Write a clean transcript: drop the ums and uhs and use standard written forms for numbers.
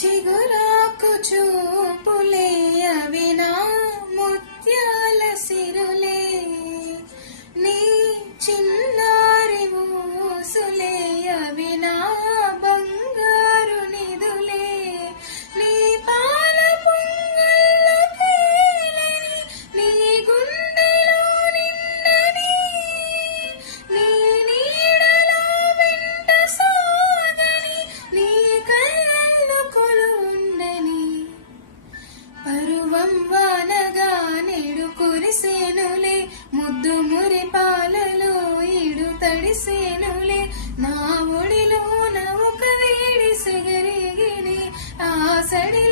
చిగురాకు చూపులే అవి నా ముత్యాల సిరులే, నీ చిన్నారి ఊసులే అవి నా బంగారు నిదులే, నీ పాల పొంగల్లో తేలని నీ గుండెలో నిండని, నీ నీడలో వెంట సాగని నీ కళ్ళల్లో కొలువుండని. పరువం వానగా నేడు కురిసేనులే, ముద్దు మురి పాలలో ఈడు తడిసేనులే, నా ఒడిలోన ఒక వేడి సెగరేగిని ఆ సడి